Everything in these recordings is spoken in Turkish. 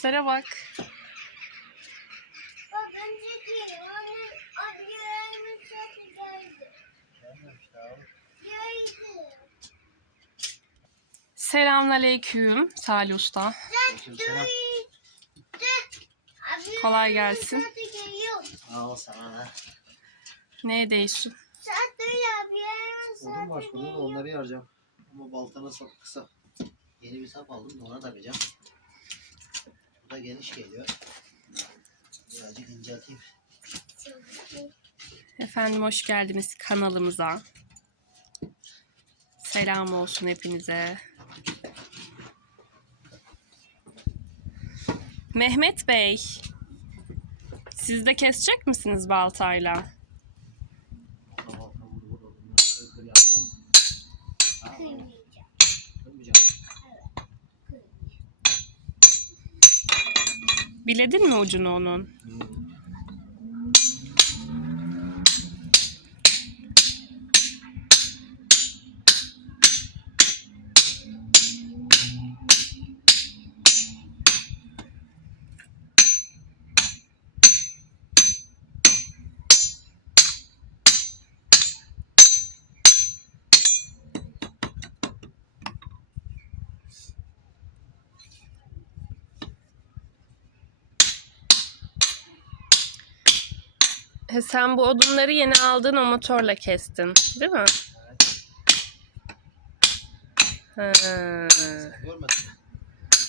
kuşlara bak. Selamünaleyküm Salih Usta. Selam. Kolay gelsin. Sana? Odun var şurada da onları yaracağım. Ama baltanın sapı kısa. Yeni bir sap aldım da ona takacağım. Da geniş geliyor. Birazcık incelteyim. Efendim hoş geldiniz kanalımıza. Selam olsun hepinize. Mehmet Bey, siz de kesecek misiniz baltayla? Biledin mi ucunu onun? Sen bu odunları yeni aldığın o motorla kestin, değil mi? Ha.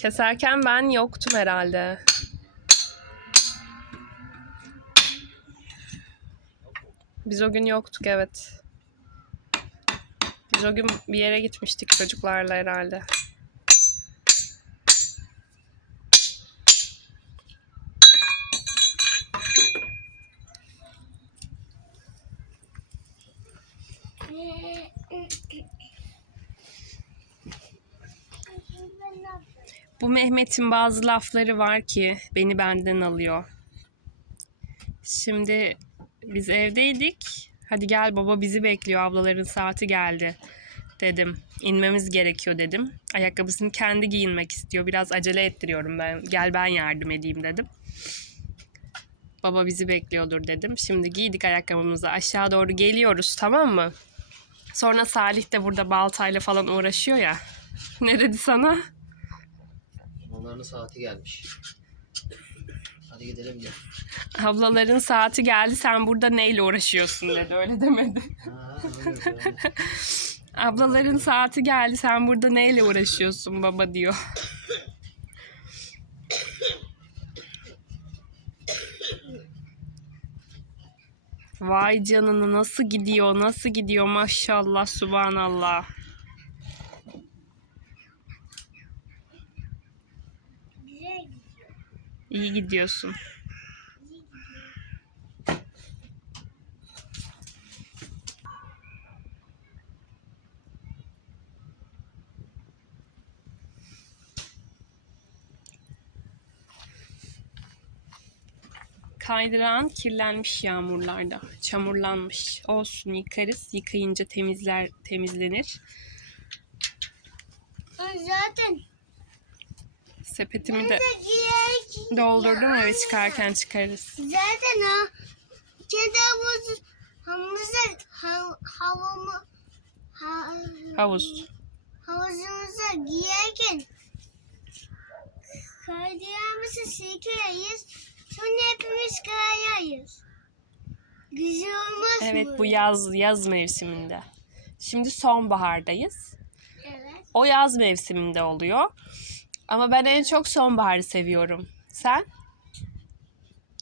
Keserken ben yoktum herhalde. Biz o gün yoktuk evet. Biz o gün bir yere gitmiştik çocuklarla herhalde. Bu Mehmet'in bazı lafları var ki beni benden alıyor. Şimdi biz evdeydik. Hadi gel baba bizi bekliyor. Ablaların saati geldi dedim. İnmemiz gerekiyor dedim. Ayakkabısını kendi giyinmek istiyor. Biraz acele ettiriyorum ben. Gel ben yardım edeyim dedim. Baba bizi bekliyordur dedim. Şimdi giydik ayakkabımızı. Aşağı doğru geliyoruz tamam mı? Sonra Salih de burada baltayla falan uğraşıyor ya. Ne dedi sana? Onların saati gelmiş. Hadi gidelim diyor. Ablaların saati geldi sen burada neyle uğraşıyorsun dedi öyle demedi. Ha, öyle öyle. Ablaların saati geldi sen burada neyle uğraşıyorsun baba diyor. Vay canına nasıl gidiyor nasıl gidiyor maşallah subhanallah. İyi gidiyorsun. Kaydıran kirlenmiş yağmurlarda. Çamurlanmış. Olsun yıkarız. Yıkayınca temizler temizlenir. Zaten Sepetimi de doldurdum eve çıkarken çıkarız. Zaten ha kendi havuz havuza hav, havamı ha, Havuz. havuzumuza giyerken kaydırağımızı silkeleyiz. Güzel olmaz mı? Evet bu yaz yaz mevsiminde. Şimdi sonbahardayız. Evet. O yaz mevsiminde oluyor. Ama ben en çok sonbaharı seviyorum. Sen?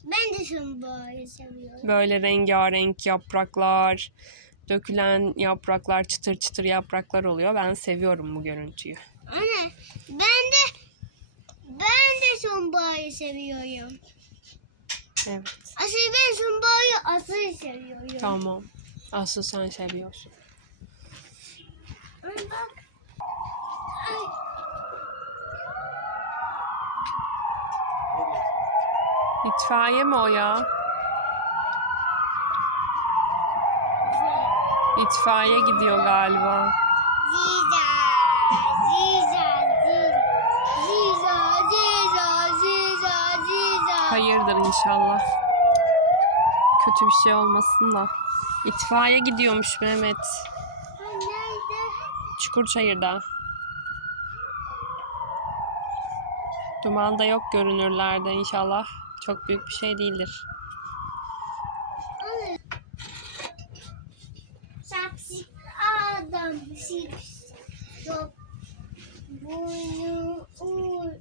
Ben de sonbaharı seviyorum. Böyle rengarenk yapraklar, dökülen yapraklar, çıtır çıtır yapraklar oluyor. Ben seviyorum bu görüntüyü. Anne ben de ben de sonbaharı seviyorum. Evet. Asıl ben sonbaharı asıl seviyorum. Tamam. Aslı sen seviyorsun. Ay bak. Ay. İtfaiye mi o ya? İtfaiye gidiyor galiba. Hayırdır inşallah. Kötü bir şey olmasın da. İtfaiye gidiyormuş Mehmet. Çukurçayır'da. Duman da yok görünürlerde inşallah. Çok büyük bir şey değildir. Şapşik adam yok. Boyu uğur.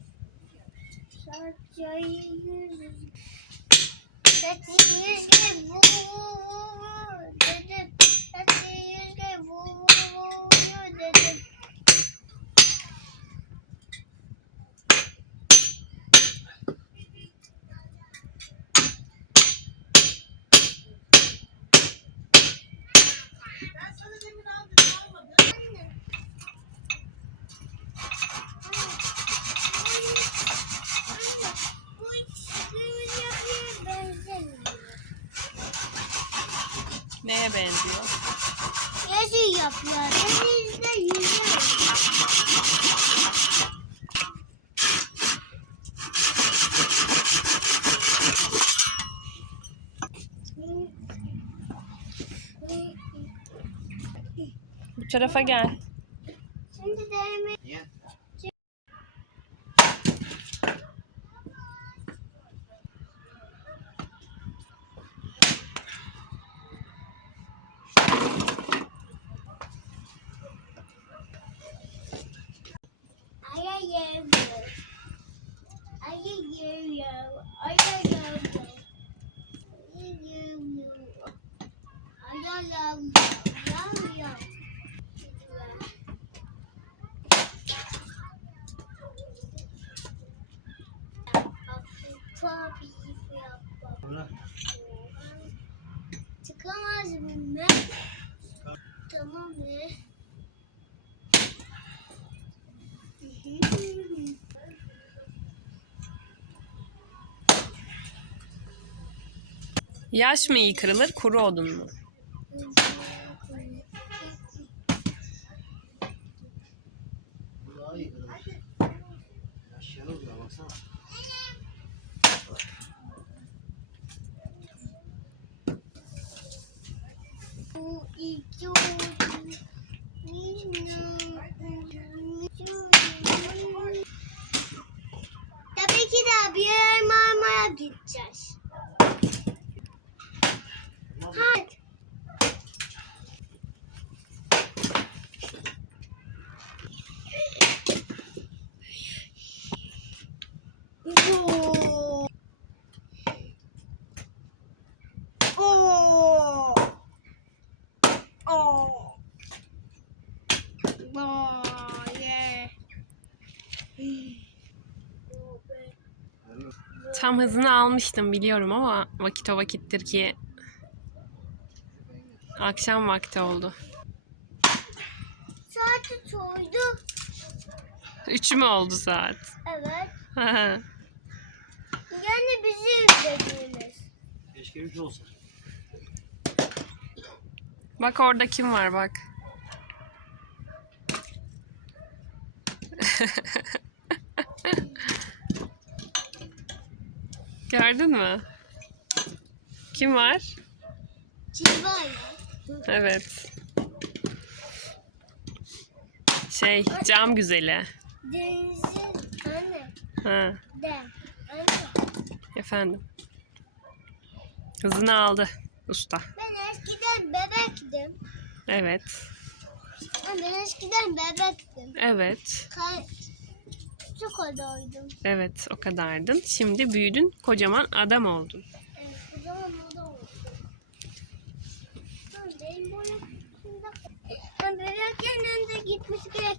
Yeşil yapıyor. Denizde. Bu tarafa gel. Yaş mı iyi kırılır, kuru odun mu? Bu iki Tam hızını almıştım biliyorum ama vakit o vakittir ki akşam vakti oldu. Saati soydu. Üç mü oldu saat? Evet. Yani bizi izlediğiniz. Keşke 3 olsa. bak orada kim var bak. Gördün mü? Kim var? Çizbayla. Evet. Şey, cam güzeli. Denizin anne. Ha, De. Anne. efendim. Hızını aldı usta. Ben eskiden bebektim. Evet. Ben eskiden bebektim. Evet. Kay küçük odaydın. Evet o kadardın. Şimdi büyüdün kocaman adam oldun. Evet kocaman adam oldum. Benim boyum bebekken önde gitmiş gerek.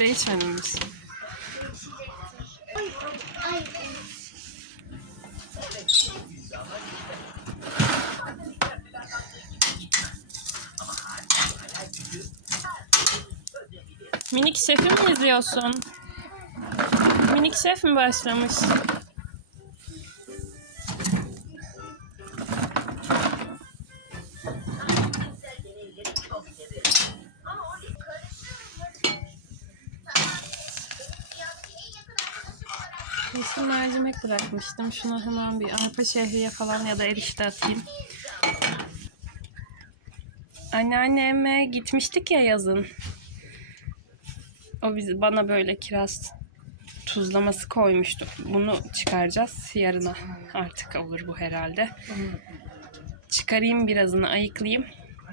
Ay. Minik şefi mi izliyorsun? Minik şef mi başlamış? Yeşil mercimek bırakmıştım. Şuna hemen bir arpa şehriye falan ya da erişte atayım. Anneanneme gitmiştik ya yazın. O bizi bana böyle kiraz tuzlaması koymuştu. Bunu çıkaracağız yarına. Artık olur bu herhalde. Çıkarayım birazını ayıklayayım.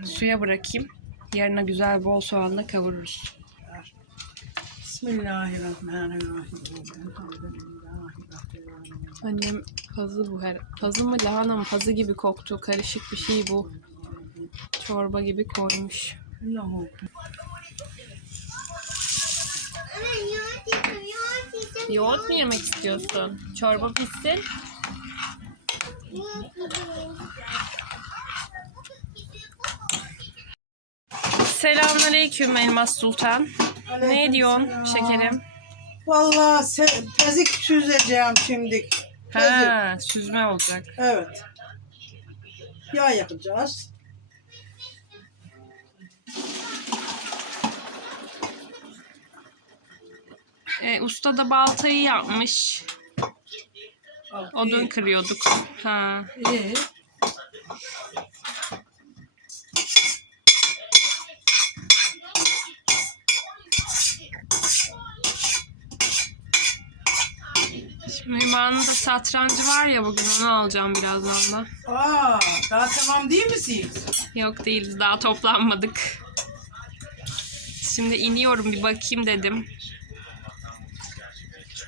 Suya bırakayım. Yarına güzel bol soğanla kavururuz. Bismillahirrahmanirrahim. Annem pazı bu her. Pazı mı lahana mı? Pazı gibi koktu. Karışık bir şey bu. Çorba gibi koymuş. Yoğurt mu yemek istiyorsun? Çorba pişsin. Selamünaleyküm Elmas Sultan. Ne diyorsun şekerim? Vallahi se- tezik süzeceğim şimdi. Ha, süzme olacak. Evet. Yağ yakacağız. E, usta da baltayı yapmış. Odun kırıyorduk. Ha. İyi. Hüma'nın da satrancı var ya bugün onu alacağım birazdan da. Aa, daha tamam değil misiniz? Yok değiliz daha toplanmadık. Şimdi iniyorum bir bakayım dedim.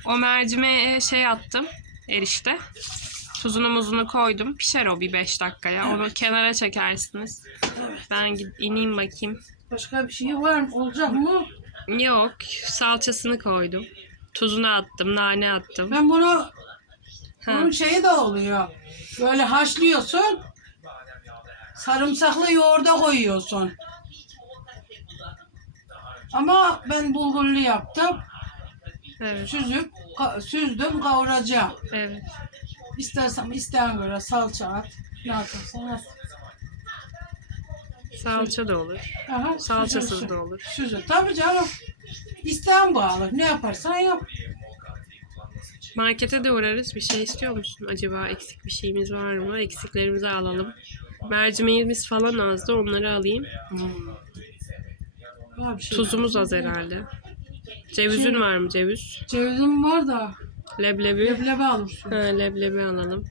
O mercimeğe şey attım erişte. Tuzunu muzunu koydum. Pişer o bir 5 dakikaya. Onu kenara çekersiniz. Ben gid- ineyim bakayım. Başka bir şey var mı? Olacak mı? Yok salçasını koydum. Tuzunu attım, nane attım. Ben bunu, Ha. bunun şeyi de oluyor. Böyle haşlıyorsun. Sarımsaklı yoğurda koyuyorsun. Ama ben bulgurlu yaptım. Evet, Süzüp, ka- süzdüm, kavuracağım. evet. İstersen isteyen göre salça at. Ne atarsan at. Salça da olur. Aha, Salçasız süzülsün. da olur. Süzü. Tabii canım. İsteyen bağlı. Ne yaparsan yap. Markete de uğrarız. Bir şey istiyor musun? Acaba eksik bir şeyimiz var mı? Eksiklerimizi alalım. Mercimeğimiz falan azdı. Onları alayım. Var bir şey. Tuzumuz az herhalde. Cevizin var mı ceviz? Cevizim var da Leblebi. leblebi alırsın. Ha, leblebi alalım.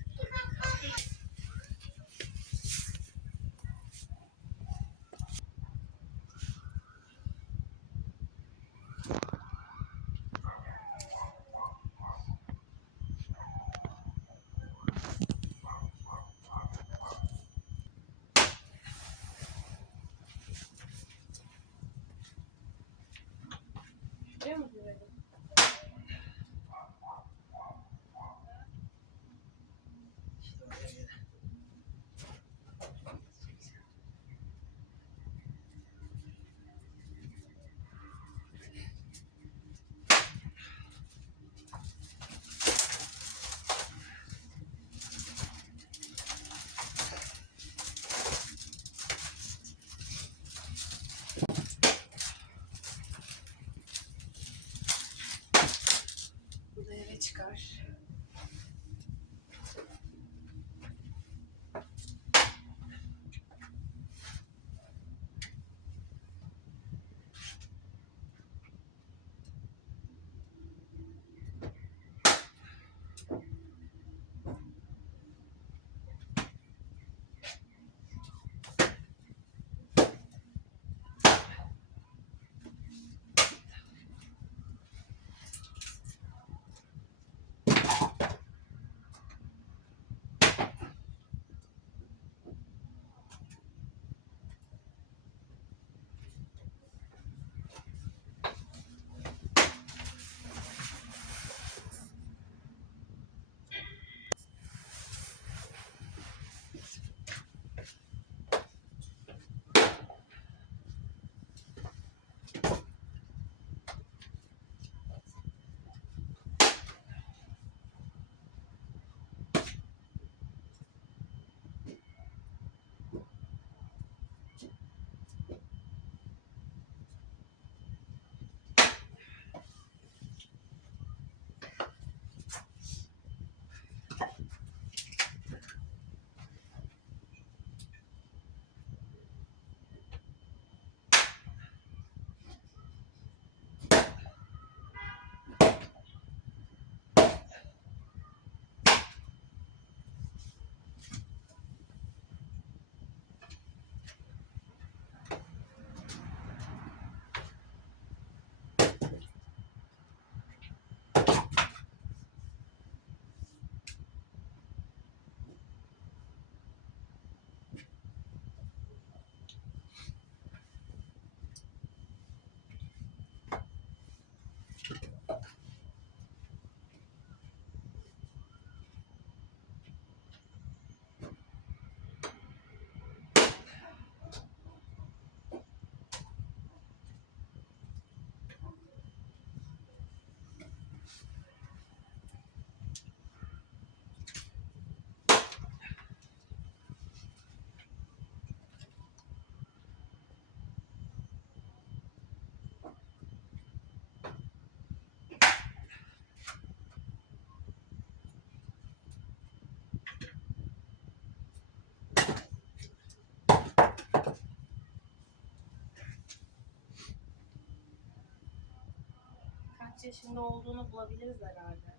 Kaç yaşında olduğunu bulabiliriz herhalde.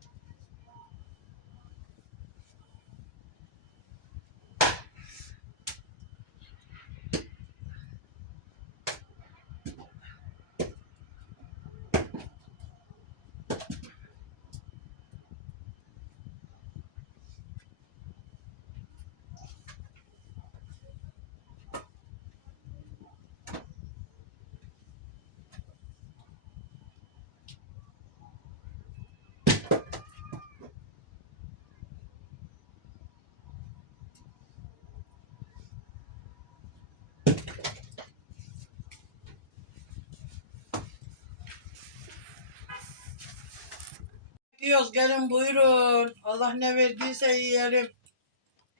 Bekliyoruz. Gelin buyurun. Allah ne verdiyse yiyelim.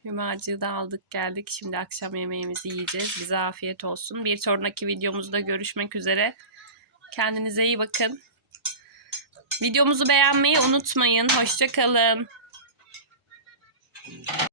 Hümacığı da aldık geldik. Şimdi akşam yemeğimizi yiyeceğiz. Bize afiyet olsun. Bir sonraki videomuzda görüşmek üzere. Kendinize iyi bakın. Videomuzu beğenmeyi unutmayın. Hoşçakalın.